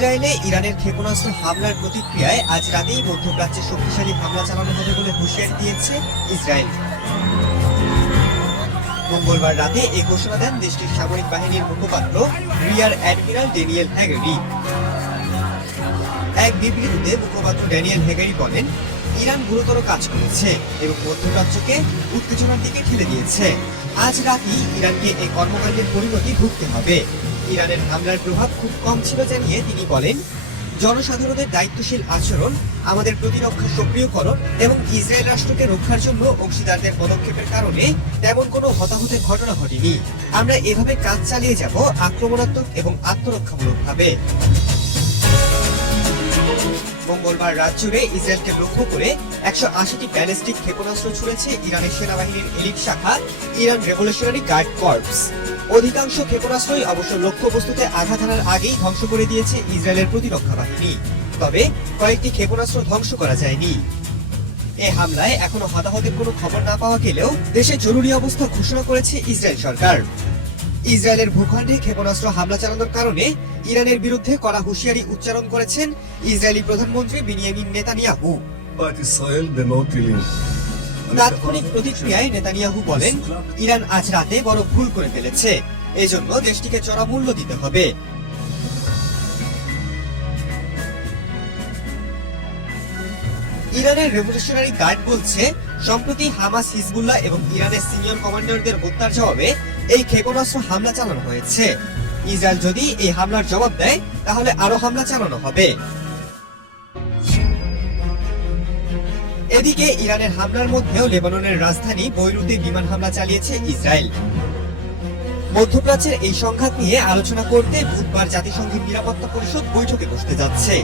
ইসরায়েলে ইরানের ক্ষেপণাস্ত্র হামলার প্রতিক্রিয়ায় আজ রাতেই মধ্যপ্রাচ্যে শক্তিশালী হামলা চালানো হবে বলে হুঁশিয়ারি দিয়েছে ইসরায়েল। মঙ্গলবার রাতে এই ঘোষণা দেন দেশটির সামরিক বাহিনীর মুখপাত্র রিয়ার অ্যাডমিরাল ডেনিয়েল হ্যাগারি। এক বিবৃতিতে মুখপাত্র ড্যানিয়েল হেগারি বলেন, ইরান গুরুতর কাজ করেছে এবং মধ্যপ্রাচ্যকে উত্তেজনার দিকে ঠেলে দিয়েছে। আজ রাতেই ইরানকে এই কর্মকাণ্ডের পরিণতি ভুগতে হবে। ইরানের হামলার প্রভাব খুব কম ছিল জানিয়ে তিনি বলেন, জনসাধারণের দায়িত্বশীল আচরণ, আমাদের প্রতিরক্ষা সক্রিয়করণ এবং ইসরায়েল রাষ্ট্রকে রক্ষার জন্য অংশীদারদের পদক্ষেপের কারণে তেমন কোনো হতাহতের ঘটনা ঘটেনি। আমরা এভাবে কাজ চালিয়ে যাব আক্রমণাত্মক এবং আত্মরক্ষামূলকভাবে। মঙ্গলবার রাত জুড়ে ইসরায়েলকে লক্ষ্য করে একশো আশিটি ব্যালিস্টিক ক্ষেপণাস্ত্র ছুড়েছে ইরানের সেনাবাহিনীর এলিট শাখা ইরান রেভলিউশনারি গার্ড কর্পস। অধিকাংশ ক্ষেপণাস্ত্রই অবশ্য লক্ষ্যবস্তুতে আঘাত হানার আগেই ধ্বংস করে দিয়েছে ইসরায়েলের প্রতিরক্ষা বাহিনী। তবে কয়েকটি ক্ষেপণাস্ত্র ধ্বংস করা যায়নি। এ হামলায় এখনও হতাহতের কোনো খবর না পাওয়া গেলেও দেশে জরুরি অবস্থা ঘোষণা করেছে ইসরায়েল সরকার। ইসরায়েলের ভূখণ্ডে ক্ষেপণাস্ত্র হামলা চালানোর কারণে ইরানের বিরুদ্ধে কড়া হুঁশিয়ারি উচ্চারণ করেছেন ইসরায়েলি প্রধানমন্ত্রী বিনিয়ামিন নেতানিয়াহু। তাৎক্ষণিক প্রতিক্রিয়ায় নেতানিয়াহু বলেন, ইরান আজ রাতে বড় ভুল করে ফেলেছে, এজন্য দেশটিকে চড়া মূল্য দিতে হবে। ইরানের রেভলিউশনারি গার্ড বলছে, সম্প্রতি হামাস, হিজবুল্লাহ এবং ইরানের সিনিয়র কমান্ডারদের হত্যার জবাবে এই ক্ষেপণাস্ত্র হামলা চালানো হয়েছে। ইসরায়েল যদি এই হামলার জবাব দেয়, তাহলে আরও হামলা চালানো হবে। এদিকে ইরানের হামলার মধ্যেও লেবাননের রাজধানী বৈরুতে বিমান হামলা চালিয়েছে ইসরায়েল। মধ্যপ্রাচ্যের এই সংঘাত নিয়ে আলোচনা করতে বুধবার জাতিসংঘের নিরাপত্তা পরিষদ বৈঠকে বসতে যাচ্ছে।